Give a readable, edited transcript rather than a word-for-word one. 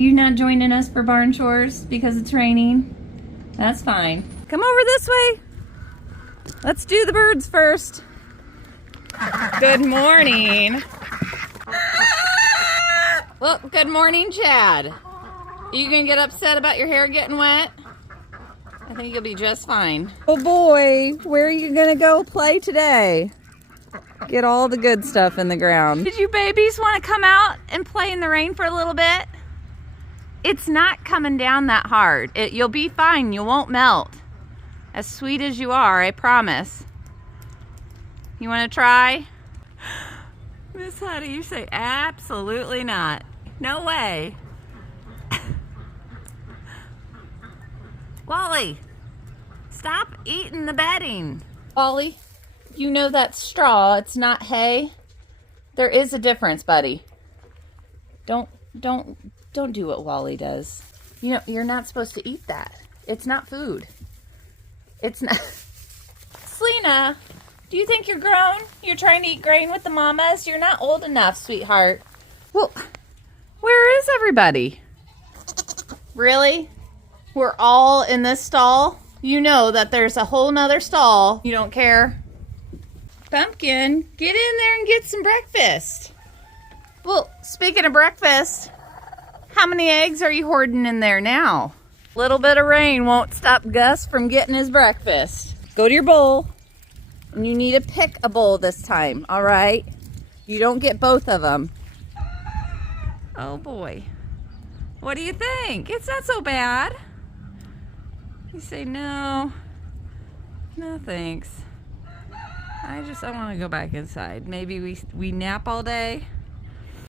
You not joining us for barn chores because it's raining? That's fine. Come over this way. Let's do the birds first. Good morning. Well, good morning, Chad. Are you gonna get upset about your hair getting wet? I think you'll be just fine. Oh boy, where are you gonna go play today? Get all the good stuff in the ground. Did you babies want to come out and play in the rain for a little bit? It's not coming down that hard. You'll be fine. You won't melt. As sweet as you are, I promise. You want to try? Miss Huddy, you say absolutely not. No way. Wally, stop eating the bedding. Wally, you know that's straw. It's not hay. There is a difference, buddy. Don't do what Wally does. You know, you're not supposed to eat that. It's not food. It's not. Selena, do you think you're grown? You're trying to eat grain with the mamas? You're not old enough, sweetheart. Well, where is everybody? Really? We're all in this stall? You know that there's a whole nother stall. You don't care? Pumpkin, get in there and get some breakfast. Well, speaking of breakfast, how many eggs are you hoarding in there now? A little bit of rain won't stop Gus from getting his breakfast. Go to your bowl. And you need to pick a bowl this time, all right? You don't get both of them. Oh boy. What do you think? It's not so bad. You say no. No thanks. I want to go back inside. Maybe we nap all day.